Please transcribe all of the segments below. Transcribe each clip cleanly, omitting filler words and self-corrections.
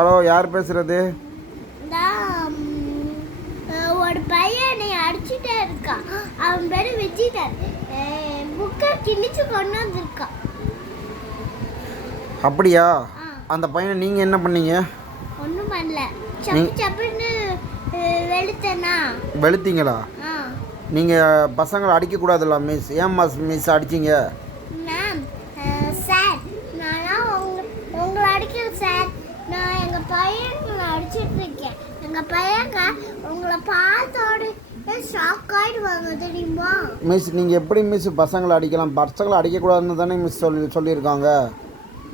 Hello, யார் பேசுறது? ஒரு பையன் என்னை அடிச்சுட்டே இருக்கான். அவன் பேரு விஜிதர். புக்கை கிழிச்சு கொண்டு வந்திருக்கான். அப்படியா? அந்த பையனை நீங்க என்ன பண்ணீங்க? ஒன்றும் பண்ணல. சப்பு சப்புன்னு வெளுத்தனா. வெளுத்தீங்களா? நீங்க பசங்களை அடிக்க கூடாதுல்ல மிஸ்? ஏன் மிஸ் அடிச்சீங்க? மேம், சார், நான் உங்களை அடிக்கிறேன் சார். நான் எங்கள் பையனை அடிச்சிட்டு இருக்கேன். எங்கள் பையங்க உங்களை பார்த்தோடு ஷாக் ஆகிடுவாங்க தெரியுமா? மிஸ், நீங்கள் எப்படி மிஸ் பசங்களை அடிக்கலாம்? பசங்களை அடிக்கக்கூடாதுன்னு தானே மிஸ் சொல்லியிருக்காங்க.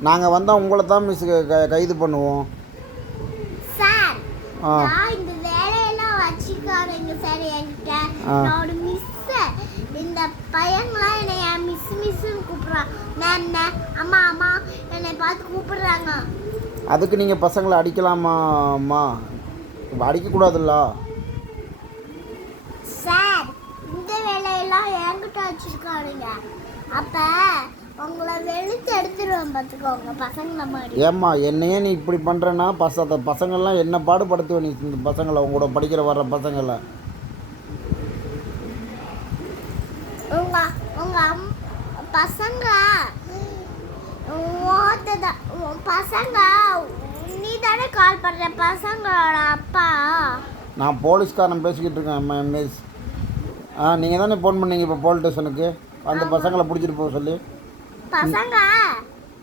நாங்கள் வந்தால் உங்களை தான் மிஸ் கைது பண்ணுவோம் சார். இந்த வேலையெல்லாம் வச்சுக்காதீங்க சார். என்கிட்ட என்னோட மிஸ், இந்த பையன்லாம் என்னை மிஸ்ன்னு கூப்பிட்றான். நான் அம்மா அம்மா என்னை பார்த்து கூப்பிடுறாங்க. அதுக்கு நீங்கள் பசங்களை அடிக்கலாமாம்மா? அடிக்கக்கூடாதுல்ல சார். இந்த வேலையெல்லாம் என்கிட்ட வச்சுருக்கானுங்க. அப்போ உங்களை வெளுத்து எடுத்துருவேன் பார்த்துக்கோங்க பசங்களை மாதிரி. ஏம்மா, என்னையே நீ இப்படி பண்ணுறேன்னா பசங்கள்லாம் என்ன பாடுபடுத்துவேன் நீ? இந்த பசங்களை உங்களோட படிக்கிற வர்ற பசங்களை பசங்க பசங்க நீ தானே கால் பண்ணுற பசங்களோட அப்பா? நான் போலீஸ்காரன் பேசிக்கிட்டு இருக்கேன் மிஸ். நீங்கள் தானே ஃபோன் பண்ணீங்க இப்போ போலீஸ் ஸ்டேஷனுக்கு அந்த பசங்களை பிடிச்சிட்டு போக சொல்லி? பசங்க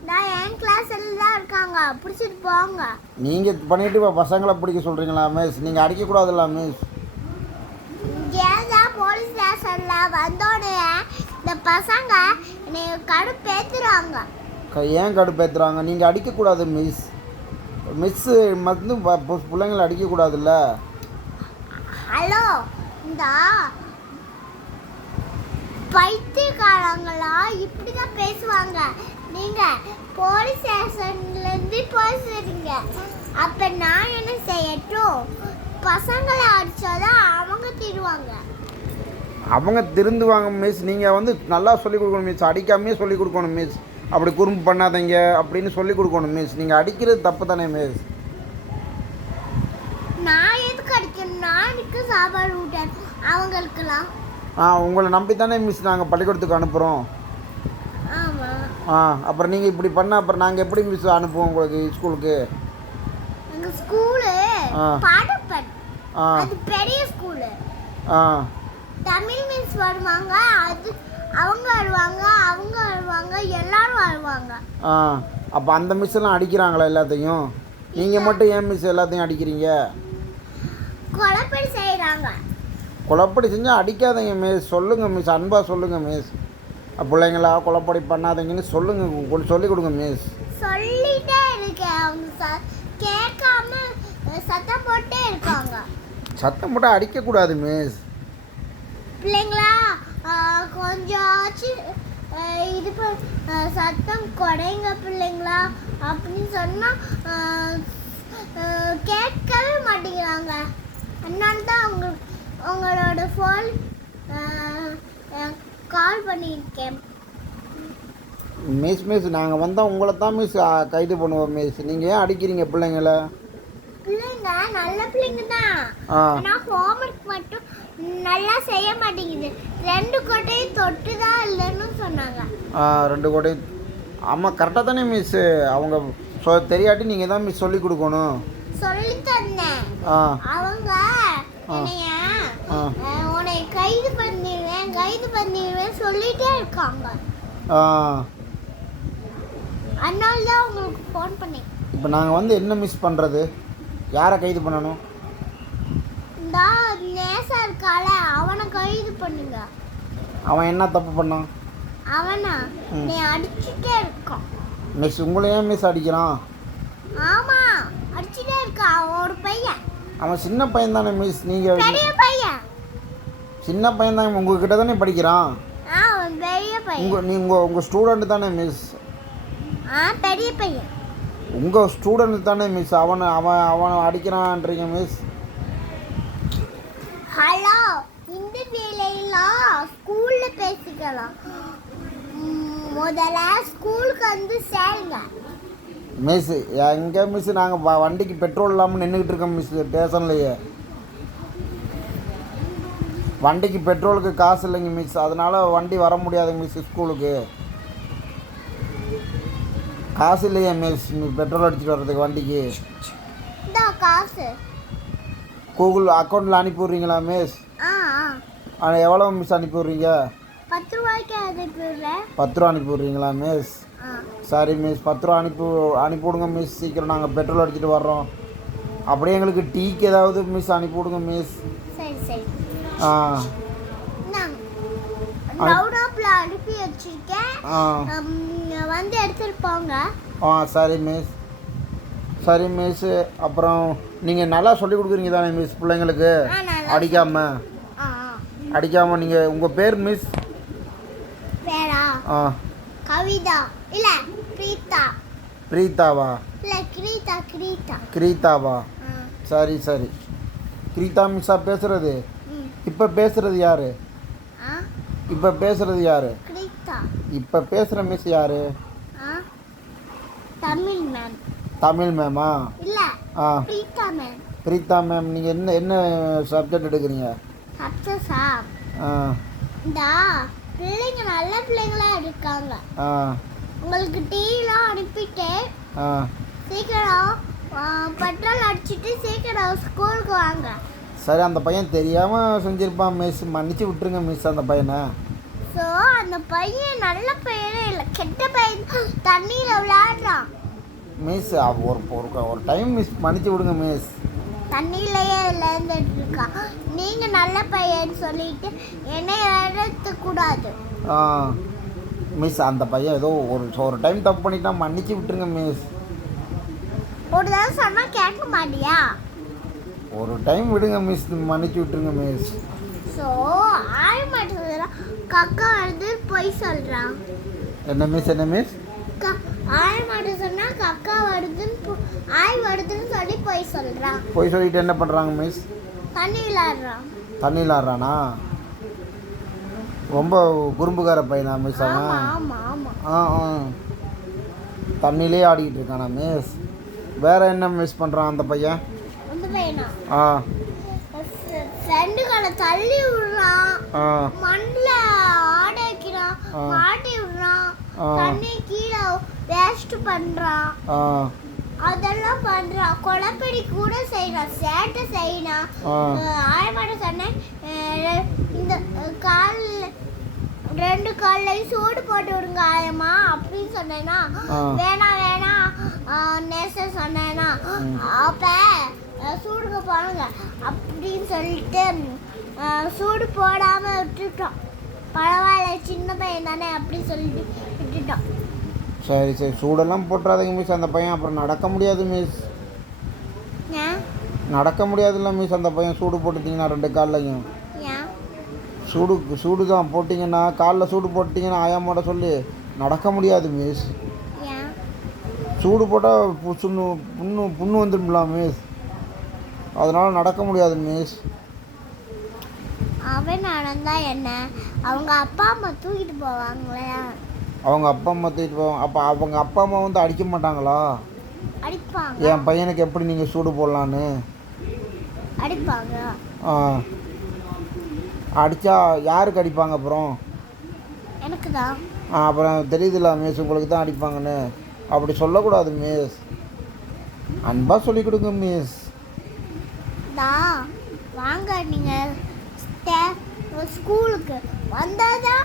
நான் என் கிளாஸில் தான் இருக்காங்க, பிடிச்சிட்டு போங்க. நீங்கள் பண்ணிவிட்டு இப்போ பசங்களை பிடிக்க சொல்கிறீங்களா மிஸ்? நீங்கள் அடிக்கக்கூடாதுல்ல மிஸ்? ஏன் போலீஸ் ஸ்டேஷனில் வந்தோடனே இந்த பசங்க என்னை கடுப்பேற்றுறாங்க. ஏன் கடுப்பேற்றுறாங்க? நீங்கள் அடிக்கக்கூடாது மிஸ். மிஸ்ஸு வந்து பிள்ளைங்களை அடிக்கக்கூடாதுல்ல. ஹலோ, இந்த பைத்தியக்காரங்களா இப்படி தான் பேசுவாங்க. நீங்கள் போலீஸ் ஸ்டேஷன்லேருந்து பேசுறீங்க. அப்போ நான் என்ன செய்யட்டும்? பசங்களை அடித்தாதான் அவங்க திருவாங்க. அவங்க திருந்துவாங்க மிஸ். நீங்கள் வந்து நல்லா சொல்லிக் கொடுக்கணும் மிஸ். அடிக்காமே சொல்லிக் கொடுக்கணும் மிஸ். அப்படி குறும்பு பண்ணாதீங்க அப்படின்னு சொல்லிக் கொடுக்கணும் மிஸ். நீங்கள் அடிக்கிறது தப்பு தானே மிஸ்? நான் எதுக்கு அடிக்கணும்? நான் எனக்கு சாப்பாடு விட்டேன் அவங்களுக்குலாம். உங்களை நம்பி தானே மிஸ் நாங்கள் பள்ளிக்கூடத்துக்கு அனுப்புகிறோம். ஆமாம். அப்புறம் நீங்கள் இப்படி பண்ணால் அப்புறம் நாங்கள் எப்படி மிஸ் அனுப்புவோம் உங்களுக்கு ஸ்கூலுக்கு? எங்கள் ஸ்கூலு பாடப்பட், அது பெரிய ஸ்கூலு. தமிழ் மிஸ் வருவாங்க, அது அவங்க வருவாங்க, எல்லாரும் வருவாங்க. அப்போ அந்த மிஸ் எல்லாம் அடிக்கிறாங்களா எல்லாத்தையும்? நீங்கள் மட்டும் ஏன் மிஸ் எல்லாத்தையும் அடிக்கிறீங்க? குழப்படி செய்கிறாங்க. குழப்படி செஞ்சால் அடிக்காதீங்க மிஸ். சொல்லுங்கள் மிஸ், அன்பாக சொல்லுங்கள் மிஸ். பிள்ளைங்களா குழப்படி பண்ணாதீங்கன்னு சொல்லுங்கள், சொல்லிக் கொடுங்க மிஸ். சொல்லிட்டே இருக்கேன், அவங்க கேட்காம சத்தம் போட்டே இருக்காங்க. சத்தம் போட்டால் அடிக்கக்கூடாது மிஸ். பிள்ளைங்களா கொஞ்சம் இது சத்தம் குறைங்க பிள்ளைங்களா அப்படின்னு சொன்னால் கேட்கவே மாட்டேங்கிறாங்க. அதனால தான் உங்களோட ஃபோன் கால் பண்ணியிருக்கேன். மிஸ் நாங்கள் வந்தால் உங்களை தான் மிஸ் கைது பண்ணுவோம் மிஸ். நீங்கள் ஏன் அடிக்கிறீங்க பிள்ளைங்கள? பிள்ளைங்க நல்ல பிள்ளைங்க தான், ஆனால் ஹோம்ஒர்க் மட்டும் நல்லா செய்ய மாட்டேங்குது. 2 கோட்டையும் தொட்டு தான் இல்லைன்னு சொன்னாங்க. 2 கோட்டையும் ஆமாம், கரெக்டாக தானே மிஸ். அவங்க தெரியாட்டி நீங்கள் தான் மிஸ் சொல்லிக் கொடுக்கணும். சொல்லி தந்தேன். அவங்க உன்னை கைது பண்ணிடுவேன் சொல்லிட்டே இருக்காங்க. அதனால தான் உங்களுக்கு ஃபோன் பண்ணேன். இப்போ நாங்கள் வந்து என்ன மிஸ் பண்ணுறது? யாரை கைது பண்ணணும்? இந்த நேசா இருக்கால, அவனை கைது பண்ணுங்க. அவன் என்ன தப்பு பண்ணான்? அவனா நீ அடிச்சுட்டே இருக்கான் மிஸ். உங்களை ஏன் மிஸ் அடிக்கிறான்? ஆமாம், அடிச்சுட்டே இருக்கான். ஒரு பையன், அவன் சின்ன பையன் தானே மிஸ். நீங்கள் பெரிய பையன். சின்ன பையன் தான், உங்ககிட்ட தானே படிக்கிறான். அவன் பெரிய பையன். உங்கள் ஸ்டூடெண்ட் தானே மிஸ். பெரிய பையன் உங்கள் ஸ்டூடெண்ட் தானே மிஸ். அவனை அடிக்கிறான்றீங்க மிஸ். ஹலோ, இந்த வேலையெல்லாம் ஸ்கூலில் பேசிக்கலாம். முதல்ல ஸ்கூலுக்கு வந்து சேருங்க. மிஸ் எங்கே மிஸ் நாங்கள் வண்டிக்கு பெட்ரோல் இல்லாமல் நின்றுக்கிட்டு இருக்கோம் மிஸ் ஸ்டேஷன்லையே. வண்டிக்கு பெட்ரோலுக்கு காசு இல்லைங்க மிஸ், அதனால் வண்டி வர முடியாதுங்க மிஸ் ஸ்கூலுக்கு. காசு இல்லையா மிஸ் பெட்ரோல் அடிச்சுட்டு வர்றதுக்கு வண்டிக்கு? இந்த காசு கூகுள் அக்கௌண்ட்டில் அனுப்பி விட்றீங்களா மிஸ்? எவ்வளோ மிஸ் அனுப்பி விட்றீங்க? 10 ரூபாய்க்கு அனுப்பிடுறேன். 10 ரூபா அனுப்பி விட்றீங்களா மிஸ்? சரி மிஸ் 10 ரூபா அனுப்பி விடுங்க மிஸ். சீக்கிரம் நாங்கள் பெட்ரோல் அடிச்சுட்டு வர்றோம். அப்படியே எங்களுக்கு டீக்கு ஏதாவது மிஸ் அனுப்பி விடுங்க மிஸ். சரி சரி. ஆ ரவுடாப்ல அனுப்பி வச்சிருக்கேன், வந்து எடுத்துட்டு போங்க. சரி மிஸ். சரி மிஸ். அப்புறம் நீங்கள் நல்லா சொல்லி கொடுக்குறீங்க தானே மிஸ் பிள்ளைங்களுக்கு? அடிக்காமல் நீங்கள் உங்கள் பேர் மிஸ்? பேரா கவிதா இல்ல பிரீதா. பிரீதாவா? இல்ல கிரீதா. கிரீதா. கிரீதாவா? சரி சரி. கிரீதா மிஸ்ஸா பேசுகிறது? இப்போ பேசுகிறது யார்? இப்போ பேசுகிறது யார்? கிரீதா. இப்போ பேசுகிற மிஸ் யார்? தமிழ் மேம். தமிழ் மேமா? இல்ல பிரீதா மேம். பிரீதா மேம். நீங்கள் என்ன சப்ஜெக்ட் எடுக்கிறீங்க? சக்சஸா? இந்த பிள்ளைங்க நல்ல பிள்ளைங்களா இருக்காங்க. உங்களுக்கு டீலாம் அனுப்பிட்டு சீக்கிரம் பெட்ரோல் அடிச்சுட்டு சீக்கிரம் ஸ்கூலுக்கு வாங்க. சரி, அந்த பையன் தெரியாமல் செஞ்சுருப்பான் மிஸ், மன்னிச்சு விட்டுருங்க மிஸ் அந்த பையனை. ஸோ அந்த பையன் நல்ல பையனே இல்லை, கெட்ட பையன், தண்ணியில் விளையாடுறான் மிஸ். ஒரு டைம் மிஸ் மன்னிச்சு விடுங்க மிஸ். தண்ணியிலையே விளையாண்டுட்டு இருக்கான். நீங்கள் நல்ல பையன் சொல்லிட்டு என்னை விளையாடக்கூடாது மிஸ். அந்த பையன் ஏதோ ஒரு டைம் தப்பு பண்ணிட்டா மன்னிச்சு விட்டுருங்க மிஸ். ஒரு தடவை சொன்னால் கேட்க மாட்டியா? ஒரு டைம் விடுங்க மிஸ், மன்னிச்சு விட்டுருங்க மிஸ். ஸோ ஆய மாட்டேங்கிறான், கக்கா வருது போய் சொல்கிறான். என்ன மிஸ்? என்ன மிஸ்? ஆய மாட்ட சொன்னால் கக்கா வருதுன்னு ஆய் வருதுன்னு சொல்லி போய் சொல்கிறான். போய் சொல்லிட்டு என்ன பண்ணுறாங்க மிஸ்? தண்ணி விளையாடுறான். தண்ணி விளையாடுறானா? ரொம்ப குறும்புக்கார பையனா மிஸ் அவன்? ஆமாம் ஆமாம். தண்ணியிலே ஆடிக்கிட்டு இருக்கானா மிஸ்? வேற என்ன மிஸ் பண்ணுறான் அந்த பையன்? அந்த பையனா ஃப்ரெண்டுகளை தள்ளி விடுறான், மண்ணில் ஆட வைக்கிறான், மாட்டி விடுறான், தண்ணி கீழே வேஸ்ட் பண்ணுறான், அதெல்லாம் பண்ணுறான். கொலைப்படி கூட செய்யறான், சேட்டை செய்யறான். ஆயமாட்ட சொன்னேன், இந்த ரெண்டு கால்லையும் சூடு போட்டு விடுங்க ஆயம்மா அப்படின்னு சொன்னேன்னா, வேணாம் நேச சொன்னேன்னா, அப்போ சூடுங்க போடுங்க அப்படின்னு சொல்லிட்டு சூடு போடாமல் விட்டுட்டோம். பரவாயில்ல சின்ன பையன் தானே அப்படின்னு சொல்லிட்டு விட்டுட்டோம். சரி சரி, சூடெல்லாம் போட்டுறாதீங்க மிஸ். அந்த பையன் அப்புறம் நடக்க முடியாது மிஸ். நடக்க முடியாதுல்ல மிஸ் அந்த பையன் சூடு போட்டுட்டிங்கன்னா 2 கால்லையும். சூடு தான் போட்டிங்கன்னா, காலில் சூடு போட்டிங்கன்னா ஆயாமோட சொல்லி நடக்க முடியாது மிஸ். சூடு போட்டால் புண்ணு வந்துடும்ல மிஸ், அதனால் நடக்க முடியாது மிஸ். அவன் நடந்தா என்ன, அவங்க அப்பா அம்மா தூக்கிட்டு போவாங்களே. அவங்க அப்பா அம்மா தூக்கிட்டு போவாங்க. அப்போ அவங்க அப்பா அம்மா வந்து அடிக்க மாட்டாங்களா? அடிப்பாங்க. என் பையனுக்கு எப்படி நீங்கள் சூடு போடலான்னு அடிப்பாங்க. அடித்தா யாருக்கு அடிப்பாங்க? அப்புறம் எனக்கு தான். அப்புறம் தெரியுதுல்ல மிஸ் உங்களுக்கு தான் அடிப்பாங்கன்னு. அப்படி சொல்லக்கூடாது மிஸ், அன்பாக சொல்லிக் கொடுங்க மிஸ். வாங்க நீங்கள் ஸ்கூலுக்கு வந்தால் தான்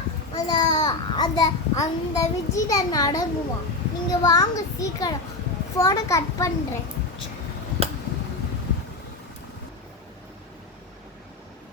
அந்த அந்த விஜித நடங்குவான். நீங்கள் வாங்க சீக்கிரம், ஃபோனை கட் பண்ணுறேன்.